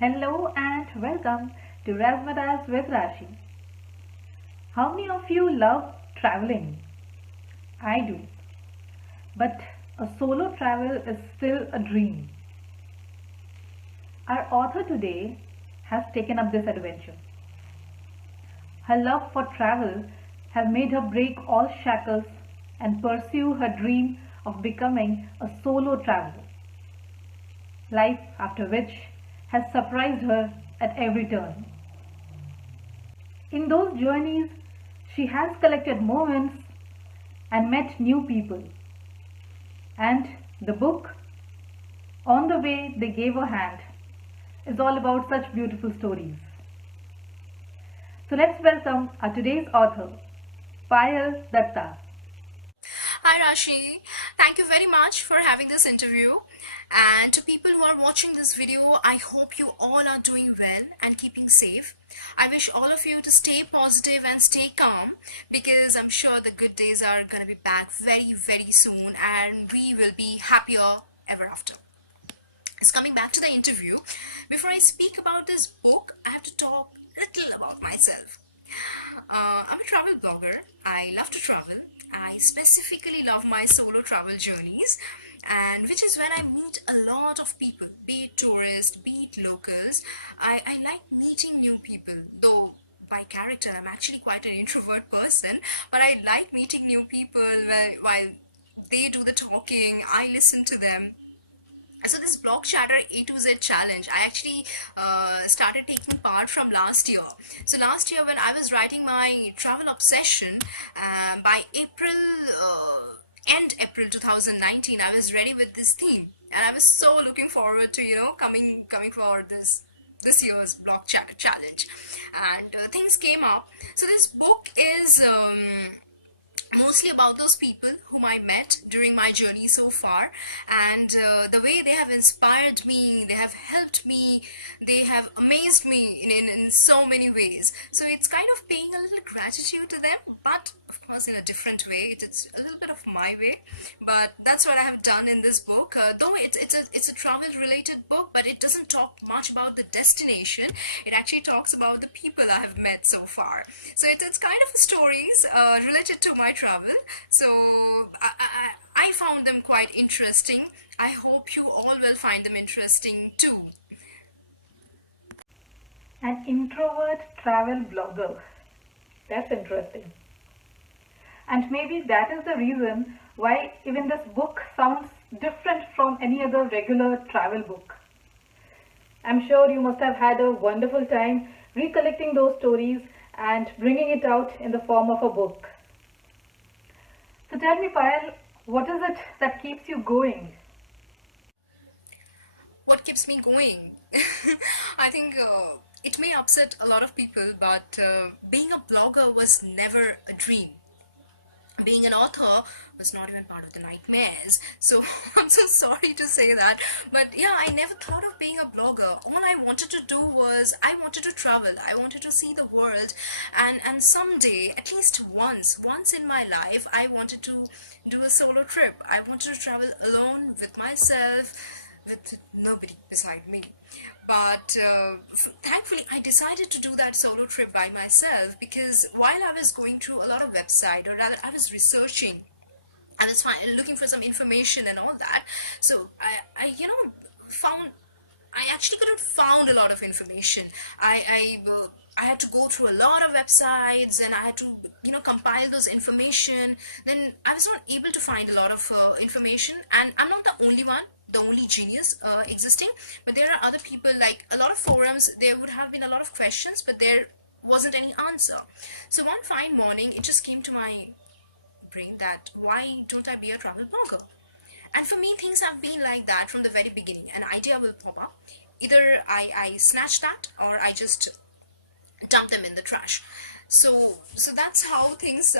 Hello and welcome to Razzmatazz with Rashi. How many of you love traveling? I do. But a solo travel is still a dream. Our author today has taken up this adventure. Her love for travel has made her break all shackles and pursue her dream of becoming a solo traveler. Life after which has surprised her at every turn. In those journeys, she has collected moments and met new people. And the book, On the Way They Gave a Hand, is all about such beautiful stories. So let's welcome our today's author, Payel Dutta. Hi Rashi, thank you very much for having this interview. And to people who are watching this video, I hope you all are doing well and keeping safe. I wish all of you to stay positive and stay calm because I'm sure the good days are going to be back very soon and we will be happier ever after. So coming back to the interview, before I speak about this book, I have to talk a little about myself. I'm a travel blogger. I love to travel. I specifically love my solo travel journeys, and which is when I meet a lot of people, be it tourists, be it locals. I like meeting new people, though by character I'm actually quite an introvert person, but I like meeting new people while they do the talking, I listen to them. So this blog chatter A to Z challenge, I actually started taking part from last year. So last year when I was writing my travel obsession, by end April 2019, I was ready with this theme, and I was so looking forward to coming for this year's blog chatter challenge, and things came up. So this book is mostly about those people whom I met during my journey so far, and the way they have inspired me, they have helped me, they have amazed me in so many ways. So it's kind of paying a little gratitude to them, but of course in a different way. It's a little bit of my way, but that's what I have done in this book. Though it's a travel related book, but it doesn't talk much about the destination. It actually talks about the people I have met so far. So it's kind of stories related to my travel. So I found them quite interesting. I hope you all will find them interesting too. An introvert travel blogger. That's interesting. And maybe that is the reason why even this book sounds different from any other regular travel book. I'm sure you must have had a wonderful time recollecting those stories and bringing it out in the form of a book. So tell me, Payal, what is it that keeps you going? What keeps me going? I think it may upset a lot of people, but being a blogger was never a dream. Being an author was not even part of the nightmares. So I'm so sorry to say that. But yeah, I never thought of being a blogger. All I wanted to do was I wanted to travel. I wanted to see the world. And someday, at least once in my life, I wanted to do a solo trip. I wanted to travel alone with myself, with nobody beside me. But thankfully I decided to do that solo trip by myself, because while I was going through a lot of website, or rather I was researching, I was looking for some information and all that. So I found I actually couldn't found a lot of information. I had to go through a lot of websites, and I had to compile those information. Then I was not able to find a lot of information, and I'm not the only one, the only genius existing, but there are other people. Like a lot of forums, there would have been a lot of questions, but there wasn't any answer. So one fine morning it just came to my brain that why don't I be a travel blogger? And for me, things have been like that from the very beginning. An idea will pop up. Either I snatch that, or I just dump them in the trash. So that's how things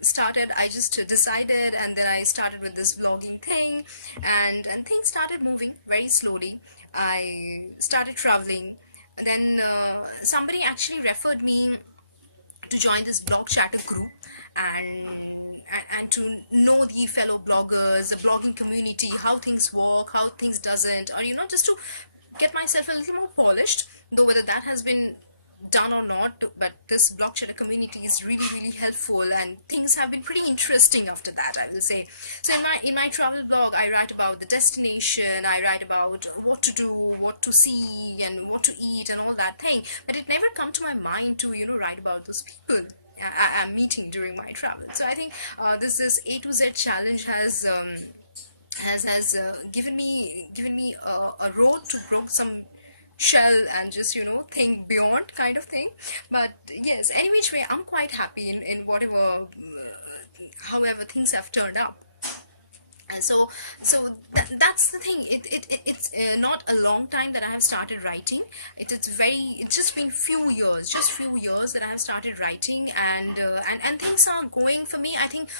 started. I just decided, and then I started with this vlogging thing, and things started moving very slowly. I started traveling, and then somebody actually referred me to join this blog chatter group, and and to know the fellow bloggers, the blogging community, how things work, how things doesn't, or just to get myself a little more polished, though whether that has been done or not, but this blog shader community is really, really helpful, and things have been pretty interesting after that, I will say. So in my travel blog, I write about the destination, I write about what to do, what to see, and what to eat, and all that thing. But it never come to my mind to write about those people I'm meeting during my travel. So I think this A to Z challenge has given me a road to broke some shell and just think beyond kind of thing. But yes, any which way, I'm quite happy in whatever however things have turned out. And that's the thing. It's not a long time that I have started writing. It's just been few years that I have started writing, and things are going for me. I think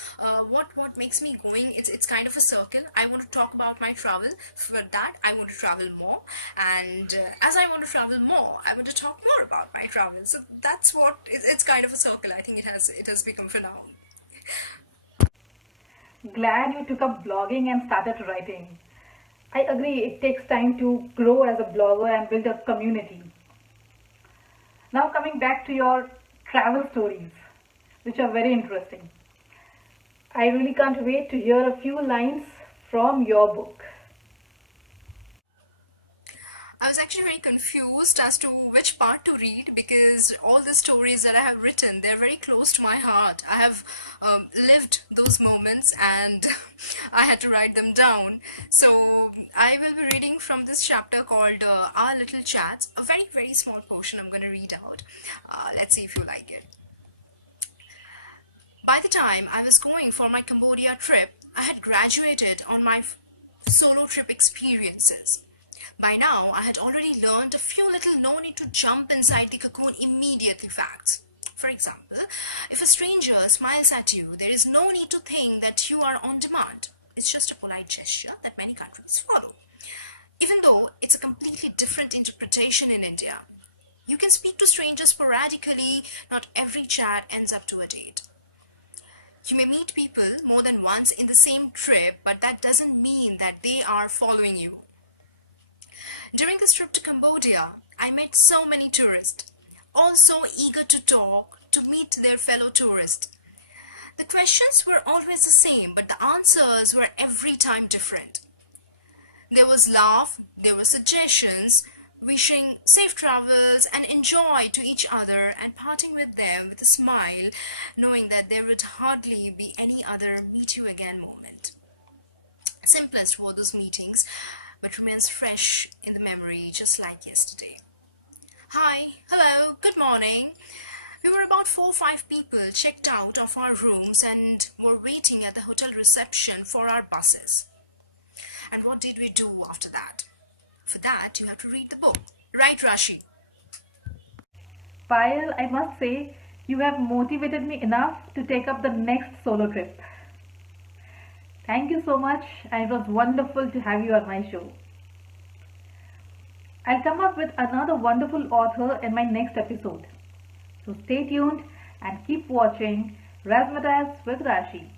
what makes me going, it's kind of a circle. I want to talk about my travel. For that, I want to travel more, and as I want to travel more, I want to talk more about my travel. So that's what it's kind of a circle. I think it has become for now. Glad you took up blogging and started writing. I agree, it takes time to grow as a blogger and build a community. Now, coming back to your travel stories, which are very interesting. I really can't wait to hear a few lines from your book. I was actually very confused as to which part to read, because all the stories that I have written, they're very close to my heart. I have lived those moments, and I had to write them down. So I will be reading from this chapter called Our Little Chats, a very, very small portion I'm going to read out. Let's see if you like it. By the time I was going for my Cambodia trip, I had graduated on my solo trip experiences. By now, I had already learned a few little no need to jump inside the cocoon immediately facts. For example, if a stranger smiles at you, there is no need to think that you are on demand. It's just a polite gesture that many countries follow. Even though it's a completely different interpretation in India. You can speak to strangers sporadically, not every chat ends up to a date. You may meet people more than once in the same trip, but that doesn't mean that they are following you. During this trip to Cambodia, I met so many tourists, all so eager to talk, to meet their fellow tourists. The questions were always the same, but the answers were every time different. There was laugh, there were suggestions, wishing safe travels and enjoy to each other, and parting with them with a smile, knowing that there would hardly be any other meet you again moment. Simplest were those meetings, but remains fresh in the memory just like yesterday. Hi, hello, good morning. We were about 4 or 5 people checked out of our rooms and were waiting at the hotel reception for our buses. And what did we do after that? For that, you have to read the book. Right, Rashi? Payel, I must say, you have motivated me enough to take up the next solo trip. Thank you so much, and it was wonderful to have you on my show. I'll come up with another wonderful author in my next episode. So stay tuned and keep watching Razzmatazz with Rashi.